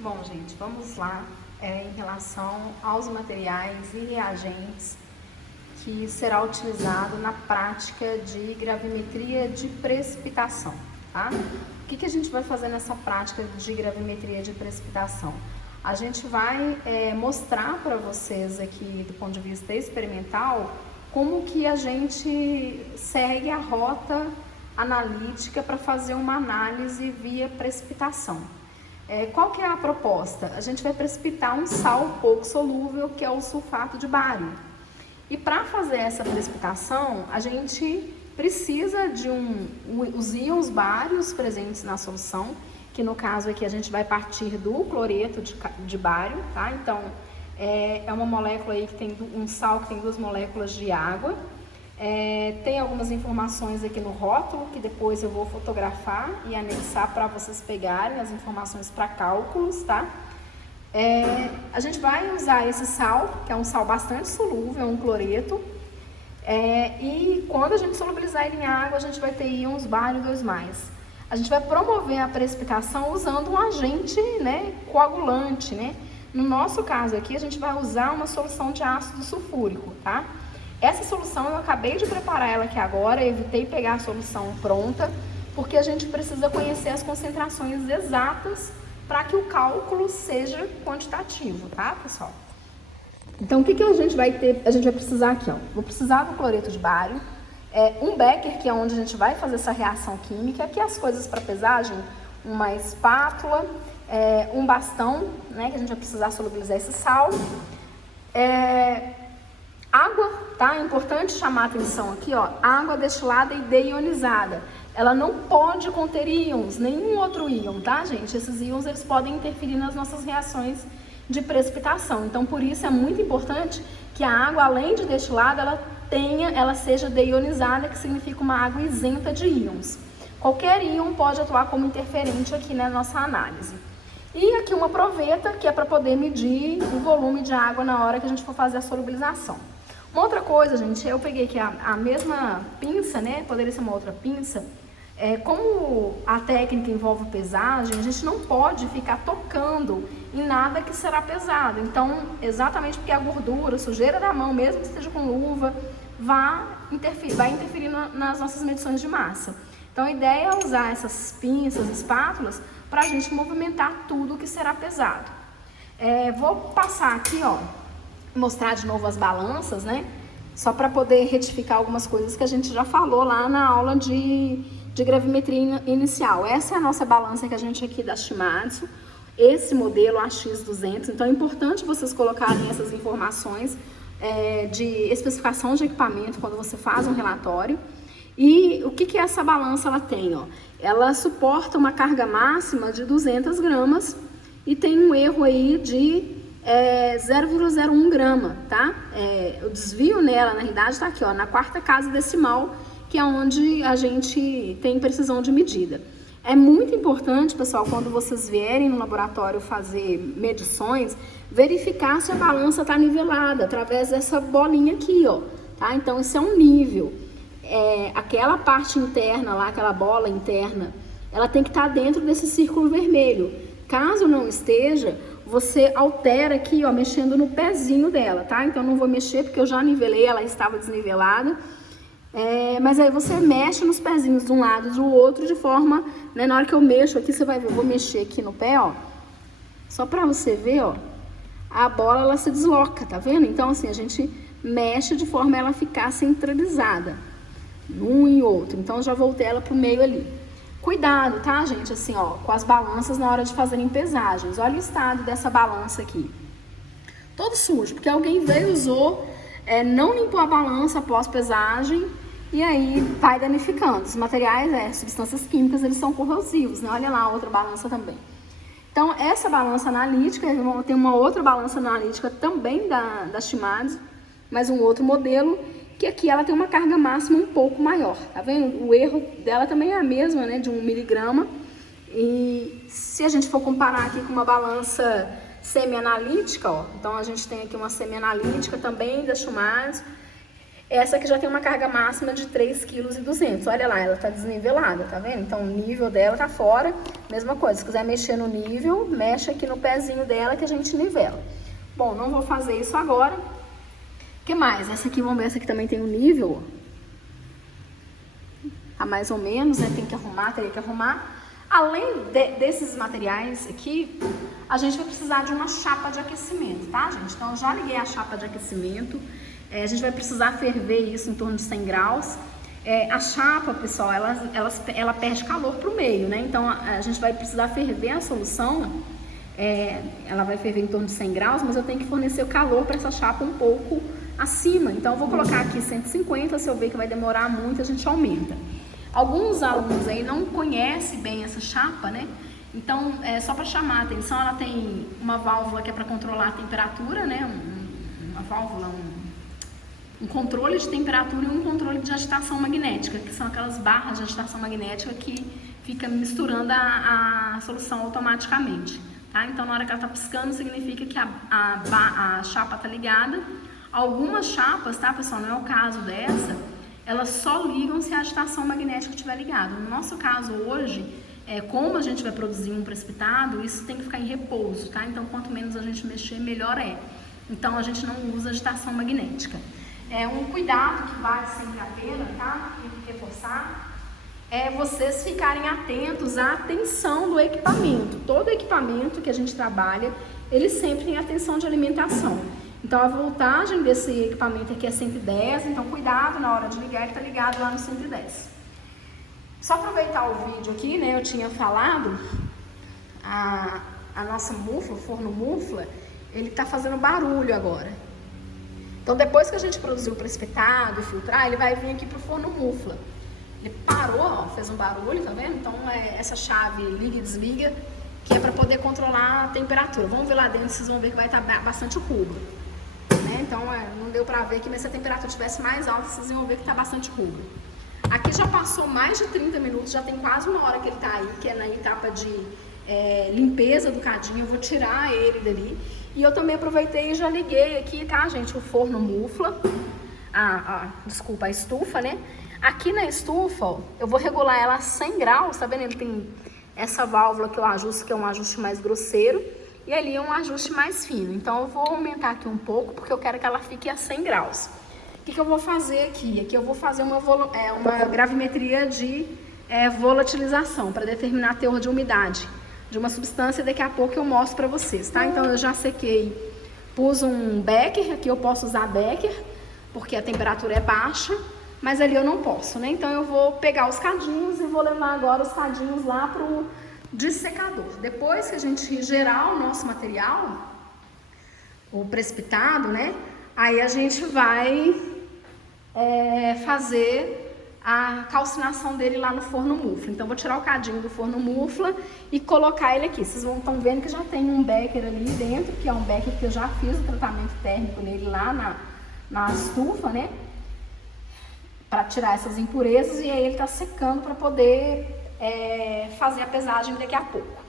Bom, gente, vamos lá em relação aos materiais e reagentes que será utilizado na prática de gravimetria de precipitação, tá? O que a gente vai fazer nessa prática de gravimetria de precipitação? A gente vai mostrar para vocês aqui, do ponto de vista experimental, como que a gente segue a rota analítica para fazer uma análise via precipitação. Qual que é a proposta? A gente vai precipitar um sal pouco solúvel, que é o sulfato de bário. E para fazer essa precipitação, a gente precisa de os íons bários presentes na solução, que no caso aqui a gente vai partir do cloreto de bário, tá? Então, é uma molécula aí que tem um sal que tem 2 moléculas de água. Tem algumas informações aqui no rótulo que depois eu vou fotografar e anexar para vocês pegarem as informações para cálculos, tá? A gente vai usar esse sal, que é um sal bastante solúvel, é um cloreto, e quando a gente solubilizar ele em água, a gente vai ter íons bário 2+. A gente vai promover a precipitação usando um agente, né, coagulante, né? No nosso caso aqui, a gente vai usar uma solução de ácido sulfúrico, tá? Essa solução eu acabei de preparar ela aqui agora, evitei pegar a solução pronta, porque a gente precisa conhecer as concentrações exatas para que o cálculo seja quantitativo, tá, pessoal? Então, o que a gente vai ter? A gente vai precisar aqui, ó. Vou precisar do cloreto de bário, um becker, que é onde a gente vai fazer essa reação química, aqui as coisas para pesagem, uma espátula, um bastão, né, que a gente vai precisar solubilizar esse sal, água, tá? É importante chamar a atenção aqui, ó, água destilada e deionizada. Ela não pode conter íons, nenhum outro íon, tá, gente? Esses íons, eles podem interferir nas nossas reações de precipitação. Então, por isso é muito importante que a água, além de destilada, ela seja deionizada, que significa uma água isenta de íons. Qualquer íon pode atuar como interferente aqui na nossa análise. E aqui uma proveta, que é para poder medir o volume de água na hora que a gente for fazer a solubilização. Uma outra coisa, gente, eu peguei aqui a mesma pinça, né? Poderia ser uma outra pinça. Como a técnica envolve pesagem, a gente não pode ficar tocando em nada que será pesado. Então, exatamente porque a gordura, a sujeira da mão, mesmo que esteja com luva, vai interferir nas nossas medições de massa. Então, a ideia é usar essas pinças, espátulas, para a gente movimentar tudo que será pesado. Vou passar aqui, ó, mostrar de novo as balanças, né? Só para poder retificar algumas coisas que a gente já falou lá na aula de gravimetria inicial. Essa é a nossa balança que a gente aqui da Shimadzu, esse modelo AX200. Então é importante vocês colocarem essas informações de especificação de equipamento quando você faz um relatório. E o que essa balança ela tem? Ó? Ela suporta uma carga máxima de 200 gramas e tem um erro aí de 0,01 grama, tá? O desvio nela, na realidade, está aqui, ó, na 4ª casa decimal, que é onde a gente tem precisão de medida. É muito importante, pessoal, quando vocês vierem no laboratório fazer medições, verificar se a balança está nivelada através dessa bolinha aqui, ó, tá? Então, isso é um nível. Aquela parte interna lá, aquela bola interna, ela tem que estar dentro desse círculo vermelho. Caso não esteja, você altera aqui, ó, mexendo no pezinho dela, tá? Então, não vou mexer porque eu já nivelei, ela estava desnivelada. Mas aí você mexe nos pezinhos de um lado e do outro de forma, né? Na hora que eu mexo aqui, você vai ver, eu vou mexer aqui no pé, ó. Só pra você ver, ó, a bola, ela se desloca, tá vendo? Então, assim, a gente mexe de forma a ela ficar centralizada, num e outro. Então, eu já voltei ela pro meio ali. Cuidado, tá, gente? Assim, ó, com as balanças na hora de fazerem pesagens. Olha o estado dessa balança aqui. Todo sujo, porque alguém veio, usou, não limpou a balança após pesagem e aí vai danificando. Os materiais, substâncias químicas, eles são corrosivos, né? Olha lá a outra balança também. Então, essa balança analítica, tem uma outra balança analítica também da Shimadzu, mas um outro modelo, que aqui ela tem uma carga máxima um pouco maior, tá vendo? O erro dela também é a mesma, né, de 1 miligrama. E se a gente for comparar aqui com uma balança semi-analítica, ó, então a gente tem aqui uma semi-analítica também da Shimadzu, Essa aqui já tem uma carga máxima de 3,2 kg. Olha lá, ela tá desnivelada, tá vendo? Então o nível dela tá fora. Mesma coisa, se quiser mexer no nível, mexe aqui no pezinho dela que a gente nivela. Bom, não vou fazer isso agora. O que mais? Essa aqui, vamos ver, essa aqui também tem um nível. Tá mais ou menos, né? Tem que arrumar, teria que arrumar. Além desses materiais aqui, a gente vai precisar de uma chapa de aquecimento, tá, gente? Então, eu já liguei a chapa de aquecimento. A gente vai precisar ferver isso em torno de 100 graus. A chapa, pessoal, ela perde calor pro meio, né? Então, a gente vai precisar ferver a solução. Ela vai ferver em torno de 100 graus, mas eu tenho que fornecer o calor para essa chapa um pouco acima. Então, eu vou colocar aqui 150, se eu ver que vai demorar muito, a gente aumenta. Alguns alunos aí não conhecem bem essa chapa, né? Então, só para chamar a atenção, ela tem uma válvula que é para controlar a temperatura, né? Uma válvula, um controle de temperatura e um controle de agitação magnética, que são aquelas barras de agitação magnética que fica misturando a solução automaticamente, tá? Então, na hora que ela tá piscando, significa que a chapa tá ligada. Algumas chapas, tá, pessoal? Não é o caso dessa. Elas só ligam se a agitação magnética estiver ligada. No nosso caso hoje, como a gente vai produzir um precipitado, isso tem que ficar em repouso, tá? Então, quanto menos a gente mexer, melhor é. Então, a gente não usa agitação magnética. Um cuidado que vale sempre a pena, tá? Tem que reforçar. Vocês ficarem atentos à tensão do equipamento. Todo equipamento que a gente trabalha, ele sempre tem a tensão de alimentação. Então, a voltagem desse equipamento aqui é 110, então cuidado na hora de ligar, ele está ligado lá no 110. Só aproveitar o vídeo aqui, né, eu tinha falado, a nossa mufla, o forno mufla, ele está fazendo barulho agora. Então, depois que a gente produzir o precipitado e filtrar, ele vai vir aqui para o forno mufla. Ele parou, ó, fez um barulho, tá vendo? Então, essa chave liga e desliga, que é para poder controlar a temperatura. Vamos ver lá dentro, vocês vão ver que vai estar bastante rubro. Então, não deu pra ver aqui, mas se a temperatura estivesse mais alta, vocês iam ver que tá bastante rubro. Aqui já passou mais de 30 minutos, já tem quase uma hora que ele tá aí, que é na etapa de limpeza do cadinho. Eu vou tirar ele dali. E eu também aproveitei e já liguei aqui, tá, gente, o forno mufla. Desculpa, a estufa, né? Aqui na estufa, ó, eu vou regular ela a 100 graus, tá vendo? Ele tem essa válvula que eu ajusto, que é um ajuste mais grosseiro. E ali é um ajuste mais fino. Então, eu vou aumentar aqui um pouco, porque eu quero que ela fique a 100 graus. O que eu vou fazer aqui? Aqui eu vou fazer uma gravimetria de volatilização, para determinar a teor de umidade de uma substância. Daqui a pouco eu mostro para vocês, tá? Então, eu já sequei, pus um becker. Aqui eu posso usar becker, porque a temperatura é baixa, mas ali eu não posso, né? Então, eu vou pegar os cadinhos e vou levar agora os cadinhos lá pro dessecador. Depois que a gente gerar o nosso material, o precipitado, né? Aí a gente vai fazer a calcinação dele lá no forno mufla. Então, vou tirar o cadinho do forno mufla e colocar ele aqui. Vocês estão vendo que já tem um becker ali dentro, que é um becker que eu já fiz o tratamento térmico nele lá na estufa, né? Para tirar essas impurezas, e aí ele tá secando para poder fazer a pesagem daqui a pouco.